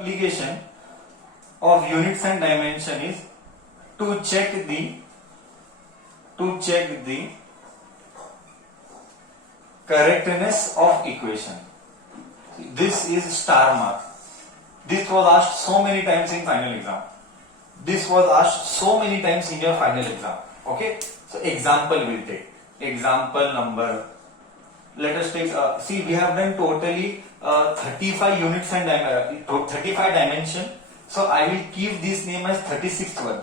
application of units and dimension is to check the correctness of equation. This is star mark. This was asked so many times in final exam. This was asked so many times in your final exam. Okay, so example we'll take. Example number, let us take, see we have done totally 35 units and 35 dimension. So I will give this name as 36th one.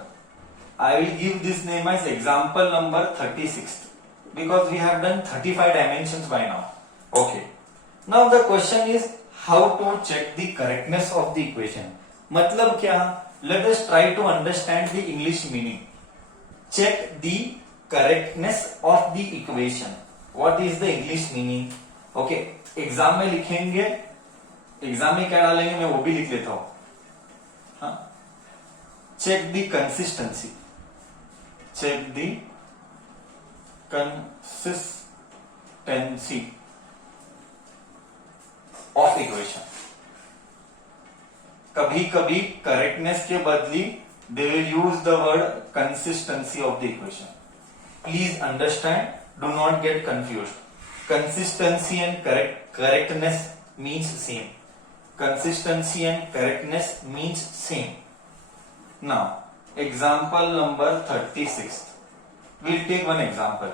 I will give this name as example number 36th because we have done 35 dimensions by now. Okay. Now the question is how to check the correctness of the equation. मतलब क्या? Let us try to understand the English meaning. Check the correctness of the equation. What is the English meaning? Okay. Exam में लिखेंगे, exam में क्या डालेंगे मैं वो भी लिख लेता हूं. Check the consistency. Check the consistency of equation. कभी कभी correctness के बदली they will use the word consistency of the equation. Please understand, do not get confused. Consistency and correctness means same. Consistency and correctness means same. Now, example number 36. We'll take one example.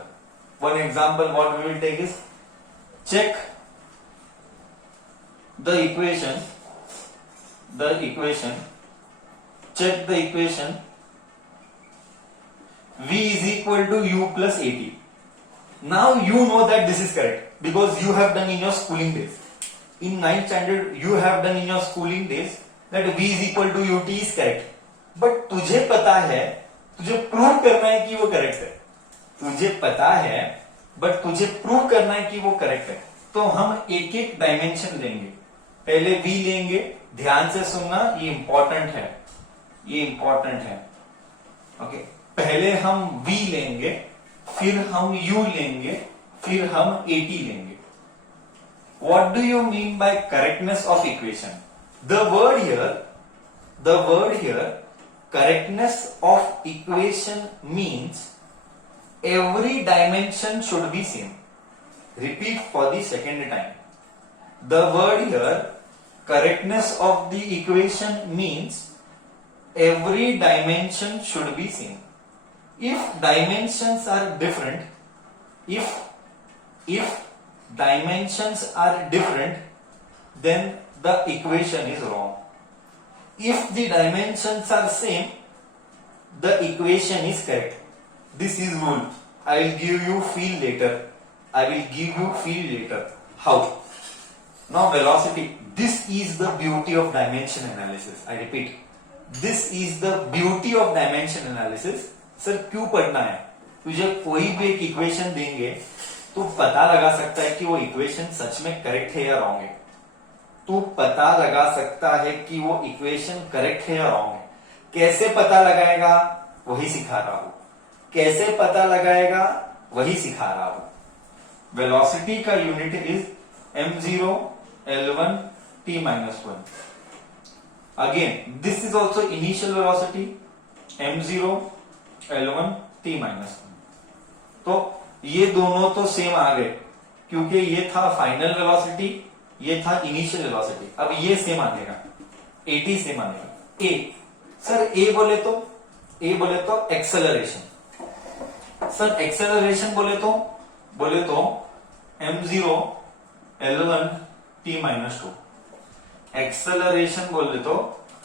One example what we will take is check the equation. Check the equation v is equal to u plus at. Now you know that this is correct because you have done in your schooling days. In 9th standard you have done in your schooling days that v is equal to ut is correct. But तुझे पता है, तुझे prove करना है कि वो correct है. तुझे पता है बट तुझे प्रूव करना है कि वो करेक्ट है. तो हम एक एक डायमेंशन लेंगे. पहले v लेंगे, ध्यान से सुनना, ये इंपॉर्टेंट है, ये इंपॉर्टेंट है. ओके, पहले हम v लेंगे, फिर हम u लेंगे, फिर हम at लेंगे. What do you mean by correctness of equation? The word here, correctness of equation means every dimension should be same. Repeat for the second time. The word here, correctness of the equation means every dimension should be same. If dimensions are different, if dimensions are different, then the equation is wrong. If the dimensions are same, the equation is correct. This is rule. I will give you feel later. How? Now velocity. This is the beauty of dimension analysis. I repeat. This is the beauty of dimension analysis. Sir क्यों पढ़ना है? तुझे कोई भी एक equation देंगे तू पता लगा सकता है कि वो इक्वेशन सच में करेक्ट है या रॉन्ग है. तू पता लगा सकता है कि वो इक्वेशन करेक्ट है या रॉन्ग है. कैसे पता लगाएगा वही सिखा रहा हूं. कैसे पता लगाएगा वही सिखा रहा हूं. वेलोसिटी का unit is m0 l1 t-1. Again this is also initial velocity m0 l1 t-1. तो ये दोनों तो सेम आ गए क्योंकि ये था फाइनल वेलोसिटी, ये था इनिशियल वेलोसिटी. अब ये सेम आएगा, at सेम आएगा. a सर a बोले तो एक्सेलरेशन. सर एक्सेलरेशन बोले तो m0 l1 t-2. एक्सेलरेशन बोले तो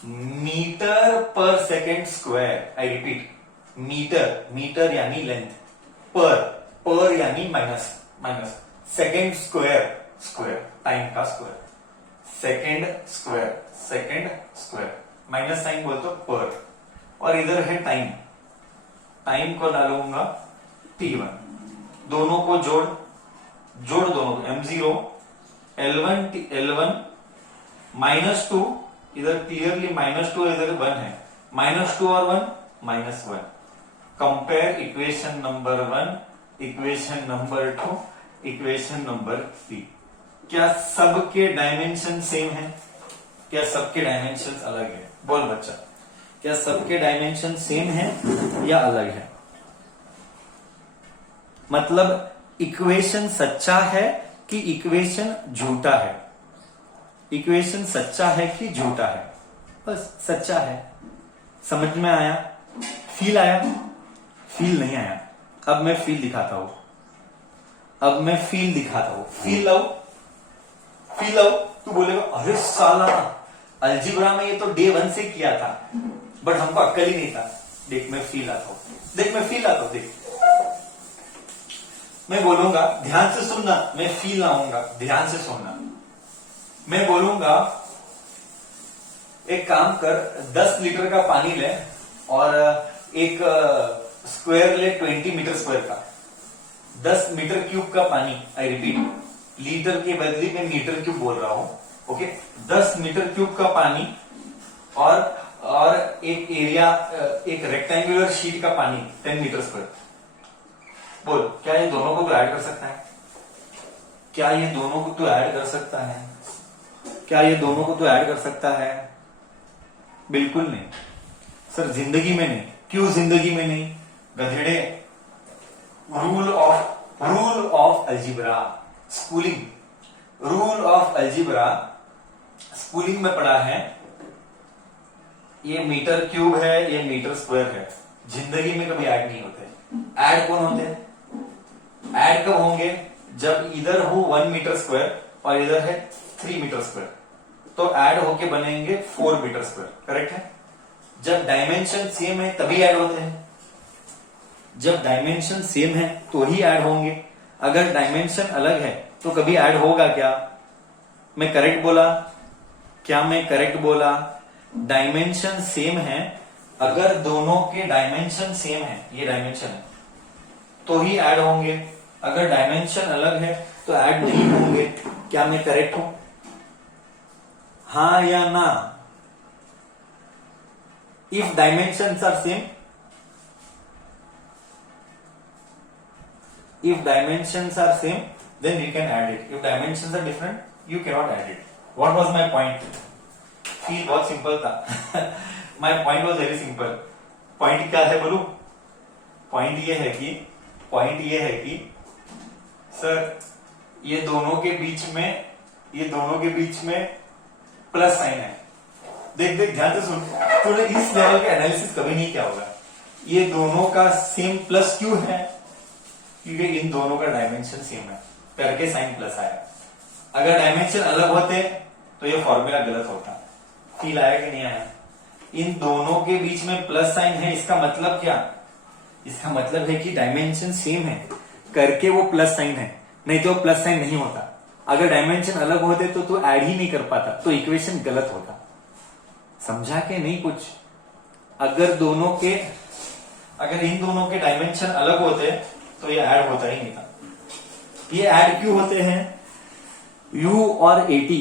metre per second square. I repeat, metre यानी लेंथ, पर यानी माइनस, सेकेंड स्क्वायर टाइम का square, second square minus sign बोल तो पर. और इधर है टाइम को डालूंगा t1. दोनों को जोड़ दोनों को m0 l1 -2. इधर क्लियरली -2, इधर 1 है. -2 और 1 -1. Compare equation number 1, equation number 2, equation number 3. क्या सबके डायमेंशन सेम है? क्या सबके डायमेंशन अलग है? बोल बच्चा, क्या सबके डायमेंशन सेम है या अलग है? मतलब इक्वेशन सच्चा है कि इक्वेशन झूठा है? इक्वेशन सच्चा है कि झूठा है? बस सच्चा है। समझ में आया? फील आया? फील नहीं आया। अब मैं फील दिखाता हूं। फील लाओ, फील लाओ। तू बोलेगा अरे साला, अलजीब्रा में ये तो डे 1 से किया था, बट हमको अक्कल ही नहीं था। देख मैं फील आता हूं, देख मैं बोलूंगा, ध्यान से सुनना, मैं फील लाऊंगा, ध्यान से सुनना। मैं बोलूंगा एक काम कर, 10 लीटर का पानी ले और एक स्क्वायर ले 20 मीटर स्क्वायर का, 10 मीटर क्यूब का पानी। आई रिपीट, लीटर के बदले में मीटर क्यूब बोल रहा हूं। ओके, 10 मीटर क्यूब का पानी और एक एरिया, एक रेक्टेंगुलर शीट का पानी 10 मीटर स्क्वायर। बोल, क्या ये दोनों को तो ऐड कर सकता है? क्या ये दोनों को तो ऐड कर सकता है? क्या ये दोनों को तो ऐड कर सकता है? बिल्कुल नहीं सर, जिंदगी में नहीं। क्यों जिंदगी में नहीं? गधेड़े, rule of algebra, rule of algebra schooling में पढ़ा है। ये मीटर क्यूब है, ये मीटर स्क्वायर है, जिंदगी में कभी ऐड नहीं होते। ऐड कौन होते हैं? ऐड कब होंगे? जब इधर हो 1 मीटर स्क्वायर और इधर है 3 मीटर स्क्वायर, तो ऐड होके बनेंगे 4 मीटर स्क्वायर। करेक्ट है? जब डायमेंशन सेम है तभी ऐड होते हैं। जब डायमेंशन सेम है तो ही ऐड होंगे। अगर डायमेंशन अलग है तो कभी ऐड होगा क्या? मैं करेक्ट बोला? क्या मैं करेक्ट बोला? डायमेंशन सेम है, अगर दोनों के डायमेंशन सेम है, ये डायमेंशन है, तो ही ऐड होंगे। अगर डायमेंशन अलग है तो ऐड नहीं होंगे। क्या मैं करेक्ट हूं? हाँ या ना? If dimensions are same, if dimensions are same, then you can add it. If dimensions are different, you cannot add it. What was my point? Feel बहुत सिंपल था। My point was very simple. Point क्या है बोलू? Point ये है कि sir ये दोनों के बीच में प्लस साइन है। देख ध्यान से सुन, तूने इस लेवल का एनालिसिस कभी नहीं किया होगा। ये दोनों का सेम प्लस क्यों है? क्योंकि इन दोनों का डायमेंशन सेम है, करके साइन प्लस आया। अगर डायमेंशन अलग होते तो ये फॉर्मूला गलत होता। फील आया कि नहीं आया? इन दोनों के बीच में प्लस साइन है, इसका मतलब क्या? इसका मतलब है कि डायमेंशन सेम है, करके वो प्लस साइन है, नहीं तो प्लस साइन नहीं होता। अगर डायमेंशन अलग होते तो ऐड ही नहीं कर पाता, तो इक्वेशन गलत होता। समझा के नहीं कुछ? अगर इन दोनों के डायमेंशन अलग होते तो ये ऐड होता ही नहीं था। ये ऐड क्यों होते हैं? U और 80,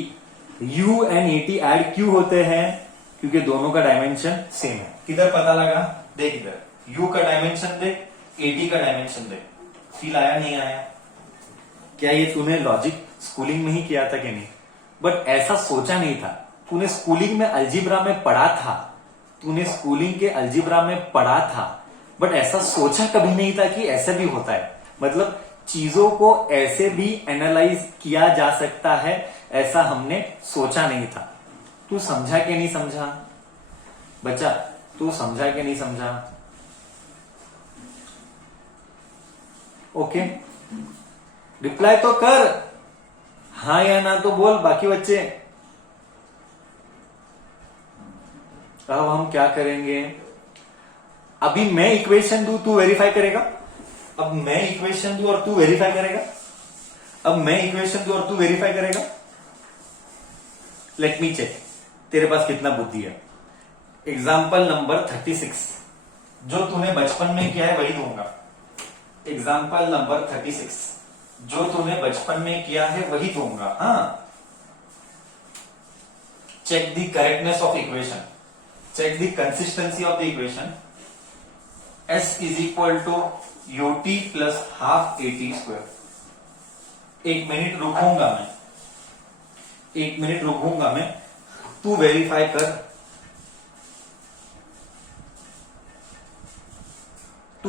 U एंड 80 ऐड क्यों होते हैं? क्योंकि दोनों का डायमेंशन सेम है। किधर पता लगा? देख इधर, U का डायमेंशन देख, 80 का डायमेंशन देख। फील आया नहीं आया? क्या ये तूने लॉजिक स्कूलिंग में ही किया था कि नहीं? बट ऐसा सोचा नहीं था। तूने स्कूलिंग में अलजीब्रा में पढ़ा था, बट ऐसा सोचा कभी नहीं था कि ऐसा भी होता है। मतलब चीजों को ऐसे भी एनालाइज किया जा सकता है, ऐसा हमने सोचा नहीं था। तू समझा कि नहीं समझा? बच्चा तू समझा कि नहीं समझा? ओके, रिप्लाई तो कर, हाँ या ना तो बोल। बाकी बच्चे अब हम क्या करेंगे? अभी मैं इक्वेशन दूं, तू वेरीफाई करेगा। अब मैं इक्वेशन दूं और तू वेरीफाई करेगा। लेट मी चेक तेरे पास कितना बुद्धि है। एग्जाम्पल नंबर 36, जो तूने बचपन में किया है वही दूंगा। एग्जाम्पल नंबर 36, जो तूने बचपन में किया है वही दूंगा। हाँ, check the correctness of equation, check the consistency of the equation. S is equal to UT plus half AT square. 1 minute रुकूंगा मैं, तू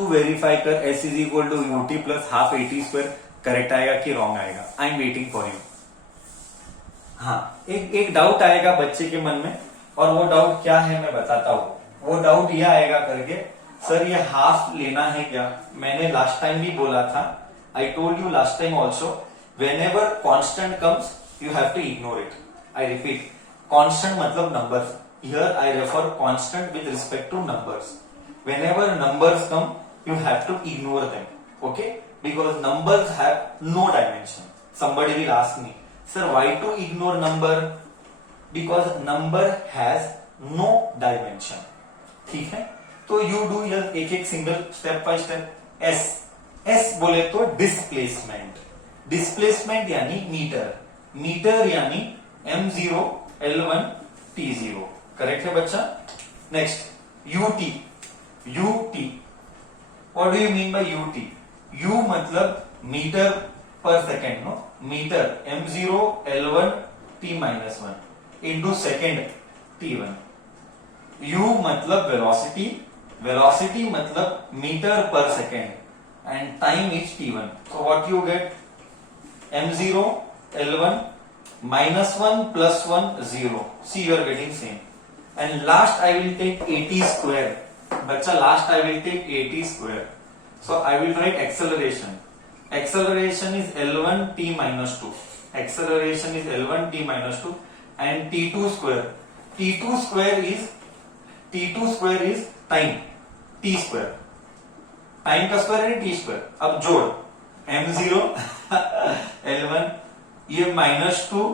वेरीफाई कर, S is equal to UT plus half AT square correct आएगा कि wrong आएगा। I am waiting for you. हाँ, एक doubt आएगा बच्चे के मन में, और वो डाउट क्या है मैं बताता हूं। वो डाउट यह आएगा करके, सर ये हाफ लेना है क्या? मैंने लास्ट टाइम भी बोला था, I told you last time also, whenever constant comes you have to ignore it. I repeat, constant मतलब numbers, here I refer constant with respect to numbers. whenever numbers come you have to ignore them, okay, because numbers have no dimension. Somebody will ask me, sir, why to ignore number? Because number has no dimension. ठीक है, तो you do your एक एक single step by step. S बोले तो displacement, displacement यानी metre, metre यानी m0 l1 t0, correct है बच्चा। Next UT, UT, what do you mean by UT? U मतलब metre per second, no, metre m0 l1 t-1 into second t1। u मतलब velocity, velocity मतलब metre per second and time is t1। So what you get, m0 l1 -1 + 1 0। See you are getting same. And last I will take 80 square, बच्चा last I will take 80 square. So I will write acceleration, acceleration is l1 t-2, acceleration is l1 t-2 and t2 square, t2 square is time, t square, time का square है t square. अब जोड़, m0 l1, ये -2,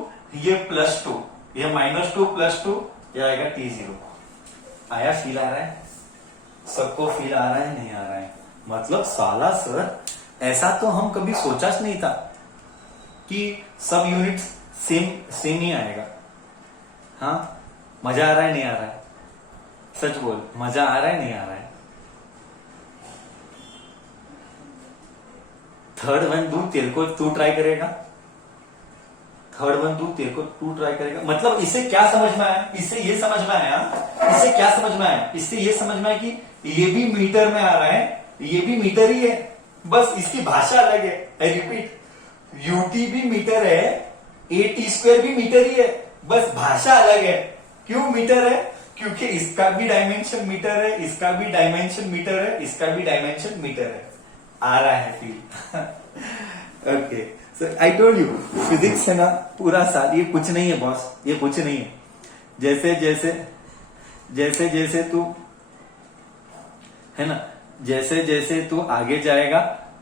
ये +2, ये -2 + 2, ये आएगा t0। आया, फील आ रहा है सबको? फील आ रहा है नहीं आ रहा है? मतलब साला सर ऐसा तो हम कभी सोचा नहीं था कि सब यूनिट सेम ही आएगा। हाँ, मजा आ रहा है नहीं आ रहा है? सच बोल, मजा आ रहा है नहीं आ रहा है? थर्ड वन तू तेरे को तू ट्राई करेगा, थर्ड वन तू तेरे को तू ट्राई करेगा। मतलब इससे क्या समझ में आया? इससे ये समझ में आया, इससे क्या समझ में आया? इससे ये समझ में आया कि ये भी मीटर में आ रहा है, ये भी मीटर ही है, बस इसकी भाषा अलग है। आई रिपीट, यूटी भी मीटर है, एटी स्क्वायर भी मीटर ही है, बस भाषा अलग है। क्यों मीटर है? क्योंकि इसका भी डायमेंशन मीटर है, इसका भी डायमेंशन मीटर है, इसका भी डायमेंशन मीटर है। आ रहा है feel? Okay, so I told you physics है ना पूरा साल, ये कुछ नहीं है बॉस, ये कुछ नहीं है। जैसे जैसे तू है ना, जैसे जैसे तू आगे जाएगा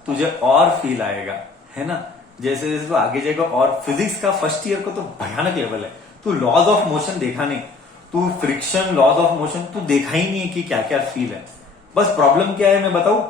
तुझे और फील आएगा, है ना। जैसे जैसे तू आगे जाएगा, और फिजिक्स का फर्स्ट ईयर को तो भयानक लेवल है। तू लॉज ऑफ मोशन देखा नहीं, तू फ्रिक्शन, लॉज ऑफ मोशन तू देखा ही नहीं है कि क्या क्या फील है। बस प्रॉब्लम क्या है मैं बताऊं,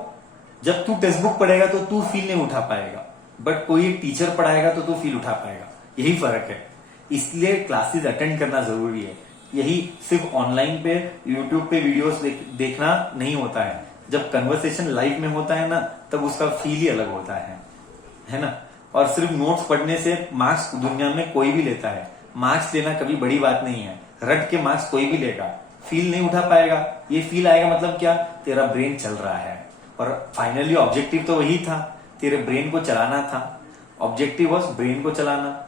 जब तू टेक्स्ट बुक पढ़ेगा तो तू फील नहीं उठा पाएगा, बट कोई एक टीचर पढ़ाएगा तो तू फील उठा पाएगा। यही फर्क है, इसलिए क्लासेस अटेंड करना जरूरी है। यही सिर्फ ऑनलाइन पे यूट्यूब पे वीडियोस देखना नहीं होता है। जब कन्वर्सेशन लाइव में होता है ना, तब उसका फील ही अलग होता है ना। और सिर्फ नोट्स पढ़ने से मार्क्स दुनिया में कोई भी लेता है। मार्क्स लेना कभी बड़ी बात नहीं है, रट के मार्क्स कोई भी लेगा, फील नहीं उठा पाएगा। ये फील आएगा मतलब क्या, तेरा ब्रेन चल रहा है। और फाइनली ऑब्जेक्टिव तो वही था, तेरे ब्रेन को चलाना था। ऑब्जेक्टिव वॉज ब्रेन को चलाना।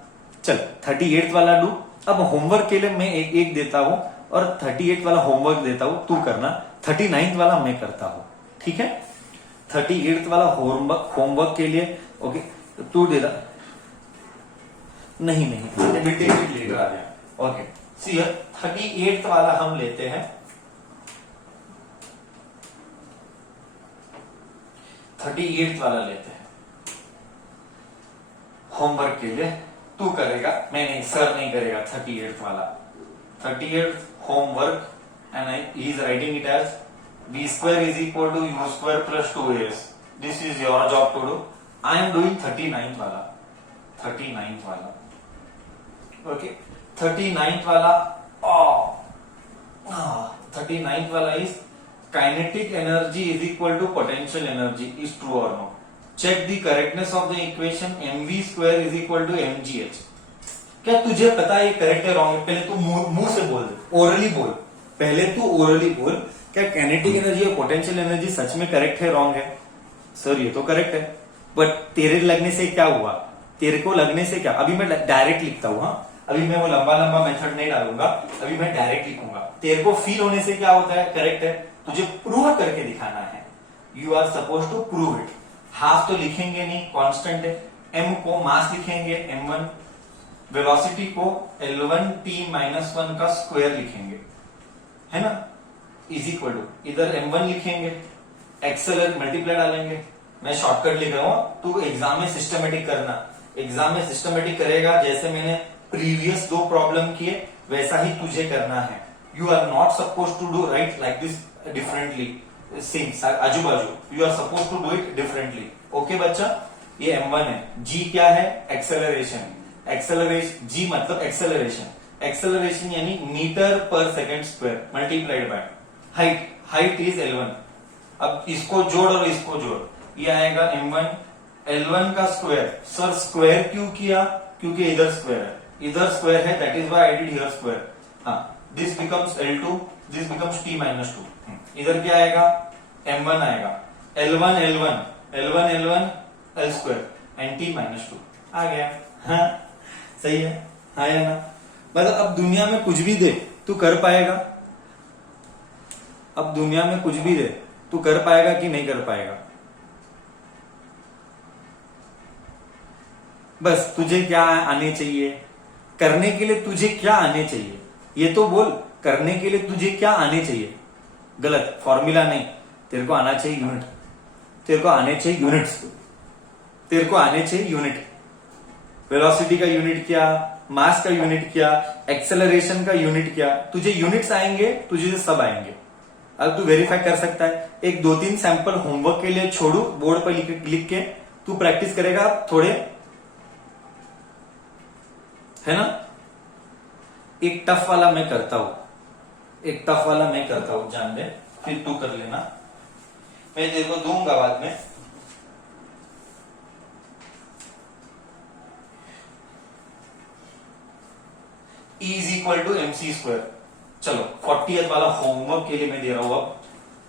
चल 38 वाला डू। अब होमवर्क के लिए मैं एक देता हूं और 38 वाला होमवर्क देता हूं, तू करना। 39 वाला मैं करता हूं, ठीक है। 38 वाला होमवर्क के लिए ओके तू दे दा। नहीं लेकर आ गया। ओके सी 38 वाला हम लेते हैं। 38 वाला लेते हैं होमवर्क के लिए। तू करेगा, मैं नहीं, सर नहीं करेगा 38 वाला। 38 homework and he is writing it as b square is equal to u square plus 2as. This is your job to do. I am doing 39th वाला। 39th वाला ओके 39th वाला 39th वाला is kinetic energy is equal to potential energy is true or no. Check the correctness of the equation. mv square is equal to mgh. क्या तुझे पता है ये correct है रॉन्ग है? पहले तू मुंह से बोल दे, ओरली बोल, पहले तू ओरली बोल, क्या काइनेटिक एनर्जी या पोटेंशियल एनर्जी सच में करेक्ट है रॉन्ग है? सर ये तो करेक्ट है, बट तेरे लगने से क्या हुआ? तेरे को लगने से क्या? अभी मैं डायरेक्ट लिखता हूँ, हाँ, अभी मैं वो लंबा लंबा मेथड नहीं डालूंगा, अभी मैं डायरेक्ट लिखूंगा। तेरे को फील होने से क्या होता है करेक्ट है? तुझे प्रूव करके दिखाना है, you are suppose to prove it. Half तो लिखेंगे नहीं, कांस्टेंट है। m को मास लिखेंगे m1, वेलोसिटी को L1t-1 का स्क्वायर लिखेंगे, है ना, इज इक्वल टू इधर m1 लिखेंगे, एक्सेलर मल्टीप्लाई डालेंगे। मैं शॉर्टकट लिख रहा हूं, तू एग्जाम में सिस्टमेटिक करना, एग्जाम में सिस्टमेटिक करेगा, जैसे मैंने प्रीवियस 2 प्रॉब्लम किए वैसा ही तुझे करना है। You are not suppose to do right like this differently, same आजू बाजू, you are suppose to do it differently. Okay बच्चा, ये m1 है। g क्या है? एक्सेलरेशन। एक्सेलरेशन, g मतलब एक्सेलरेशन, एक्सेलरेशन यानी metre per second square multiplied by height, height is L1। अब इसको जोड़ और इसको जोड़, ये आएगा m1 L1 का स्क्वायर। सर स्क्वायर क्यों किया? क्योंकि इधर स्क्वायर है, इधर स्क्वायर है, that is why I did here square. हाँ, this becomes L2, this becomes t-2। इधर क्या आएगा? m1 आएगा, L1 L1 L1 L1 L square and t-2 आ गया। हाँ सही है, हाँ या ना? मतलब अब दुनिया में कुछ भी दे तू कर पाएगा? अब दुनिया में कुछ भी दे तू कर पाएगा कि नहीं कर पाएगा? बस तुझे क्या आने चाहिए करने के लिए, तुझे क्या आने चाहिए ये तो बोल। करने के लिए तुझे क्या आने चाहिए? गलत फॉर्मूला नहीं, तेरे को आना चाहिए यूनिट, तेरे को आने चाहिए यूनिट्स, तेरे को आने चाहिए यूनिट। वेलोसिटी का यूनिट क्या, मास का यूनिट क्या, एक्सेलरेशन का यूनिट क्या, तुझे यूनिट्स आएंगे, तुझे सब आएंगे। अब तू वेरीफाई कर सकता है। एक 2-3 सैंपल होमवर्क के लिए छोड़ू, बोर्ड पर लिख के तू प्रैक्टिस करेगा थोड़े, है ना। एक टफ वाला मैं करता हूं, एक टफ वाला मैं करता हूं, जान दे, फिर तू कर लेना, मैं तेरे को दूंगा बाद में। E is equal to MC square. चलो 40th वाला होमवर्क के लिए मैं दे रहा हूं। अब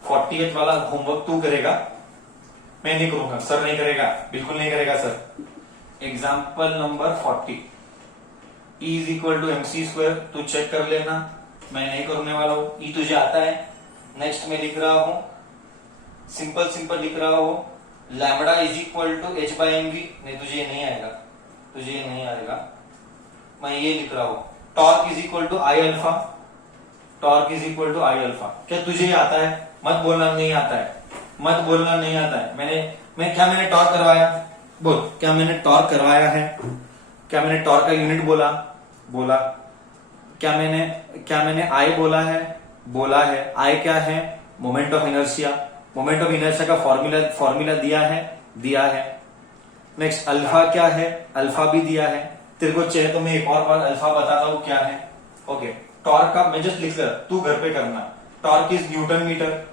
40th वाला होमवर्क तू करेगा, मैं नहीं करूंगा, सर नहीं करेगा, बिल्कुल नहीं करेगा sir. Example number 40, E is equal to MC square, तू चेक कर लेना, मैं नहीं करने वाला हूं। E तुझे आता है। नेक्स्ट में लिख रहा हूं, सिंपल सिंपल लिख रहा हूं, lambda is equal to h/mv। नहीं तुझे ये नहीं आएगा, तुझे ये नहीं आएगा, मैं ये लिख रहा हूं, torque is equal to I alpha, torque is equal to I alpha. क्या तुझे ये आता है? मत बोलना नहीं आता है, मत बोलना नहीं आता है। मैंने टॉर्क करवाया, बोल क्या मैंने टॉर्क करवाया है? क्या मैंने टॉर्क का यूनिट बोला? बोला। क्या मैंने I बोला है? बोला है। I क्या है? Moment of inertia, moment of inertia का फॉर्मूला दिया है, दिया है। नेक्स्ट अल्फा क्या है? अल्फा भी दिया है। तेरे को चाहिए तो मैं एक और बार अल्फा बताता हूं क्या है। ओके, टॉर्क का मैं जस्ट लिख रहा, तू घर पे करना। Torque is newton metre,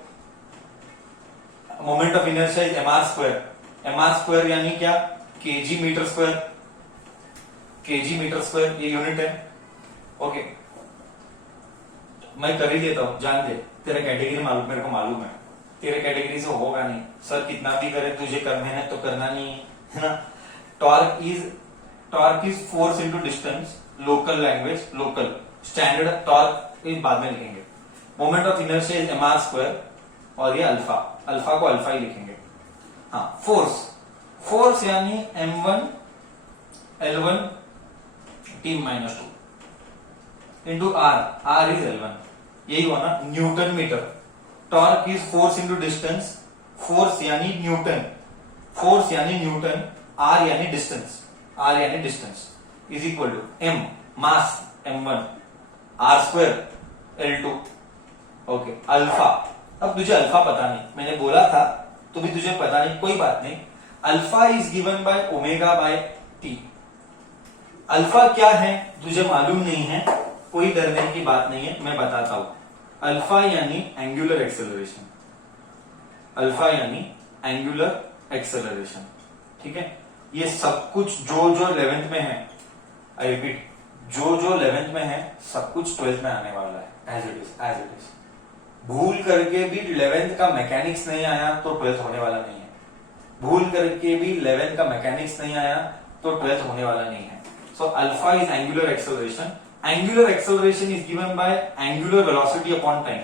moment of inertia is mr square, mr square यानी क्या? kg metre square, kg metre square ये यूनिट है। ओके, मैं कर ही देता हूं, जान दे, तेरा कैटेगरी मालूम, मेरे को मालूम है तेरे कैटेगरी से होगा नहीं। सर कितना भी करे तुझे कर मेहनत तो करना नहीं है ना। Torque is force into distance, local language, local standard torque इस बाद में लिखेंगे। Moment of inertia is mr square, और ये अल्फा, अल्फा को अल्फा ही लिखेंगे। हाँ, फोर्स, फोर्स यानी m1 L1 t-2 into r is L1, यही हुआ ना, newton metre. Torque is force into distance, force यानी न्यूटन, फोर्स यानी न्यूटन, r यानी डिस्टेंस, r यानी distance is equal to m mass m1 r square L2। Okay, alpha, अब तुझे alpha पता नहीं, मैंने बोला था तो भी तुझे पता नहीं, कोई बात नहीं। Alpha is given by omega by T. Alpha क्या है तुझे मालूम नहीं है, कोई डरने की बात नहीं है, मैं बताता हूं। अल्फा यानी एंगुलर एक्सेलरेशन, अल्फा यानी एंगुलर एक्सेलरेशन, ठीक है। ये सब कुछ जो 11th में है, आई रिपीट, जो जो 11th में है सब कुछ 12th में आने वाला है, एज इट इज। भूल करके भी 11th का मैकेनिक्स नहीं आया तो 12th होने वाला नहीं है। भूल करके भी 11th का मैकेनिक्स नहीं आया तो 12th होने वाला नहीं है। So alpha is angular acceleration. Angular acceleration is given by angular velocity upon time.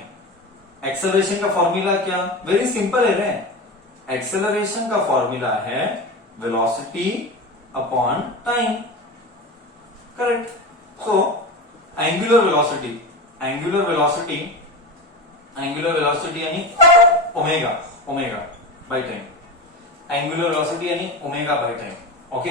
Acceleration का फॉर्मूला क्या? वेरी सिंपल है रे। एक्सेलरेशन का फॉर्मूला है velocity upon time, correct. So angular velocity यानी omega by time. Angular velocity यानी omega by time, okay,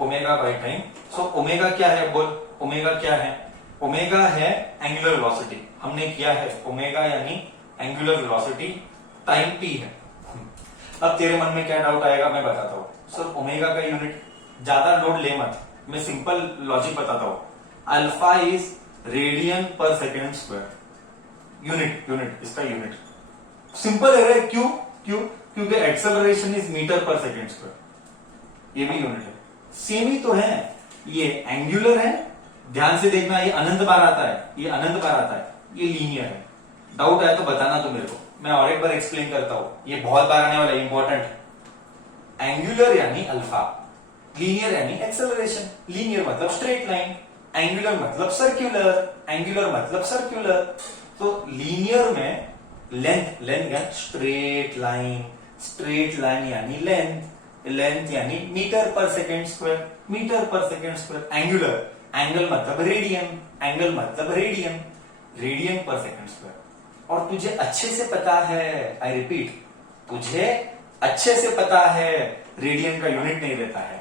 omega by time. So omega क्या है बोल? ओमेगा क्या है? ओमेगा है एंगुलर वेलोसिटी। हमने किया है ओमेगा यानी एंगुलर वेलोसिटी, टाइम टी है। अब तेरे मन में क्या डाउट आएगा मैं बताता हूं। सर ओमेगा का यूनिट, ज्यादा लोड ले मत, मैं सिंपल लॉजिक बताता हूं। अल्फा इज रेडियन पर सेकेंड स्क्वायर। यूनिट इसका यूनिट सिंपल है रे। क्यों? क्योंकि acceleration is metre per second square. ये भी यूनिट है, सेम ही तो है। ये एंगुलर है, ध्यान से देखना, ये अनंत बार आता है, ये अनंत बार आता है, ये लीनियर है। डाउट आया तो बताना तो मेरे को, मैं और एक बार एक्सप्लेन करता हूं। ये बहुत बार आने वाला है, इंपॉर्टेंट। एंगुलर यानी अल्फा, लीनियर यानी एक्सेलरेशन। लीनियर मतलब स्ट्रेट लाइन, एंगुलर मतलब सर्क्यूलर। तो लीनियर में लेंथ स्ट्रेट लाइन यानी लेंथ यानी metre per second square. Angle मतलब रेडियन पर सेकेंड स्क्वायर। और तुझे अच्छे से पता है, आई रिपीट, तुझे अच्छे से पता है रेडियन का यूनिट नहीं रहता है,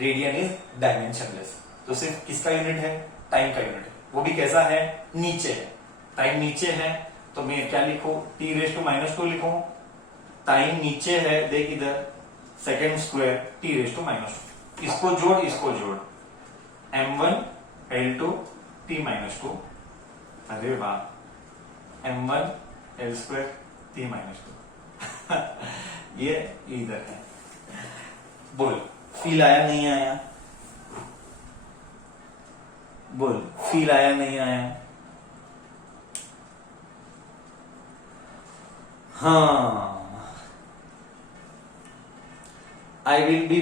रेडियन इज डायमेंशनलेस। तो सिर्फ किसका यूनिट है? टाइम का यूनिट है। वो भी कैसा है? नीचे है। टाइम नीचे है तो मैं क्या लिखूं? t⁻² लिखूं। टाइम नीचे है, देख इधर, सेकेंड स्क्वायर t⁻²। इसको जोड़ m1 L2 t-2। अरे वाह, m1 L2 t-2। ये इधर है। बोल फील आया नहीं आया? बोल फील आया नहीं आया? हाँ, आई विल बी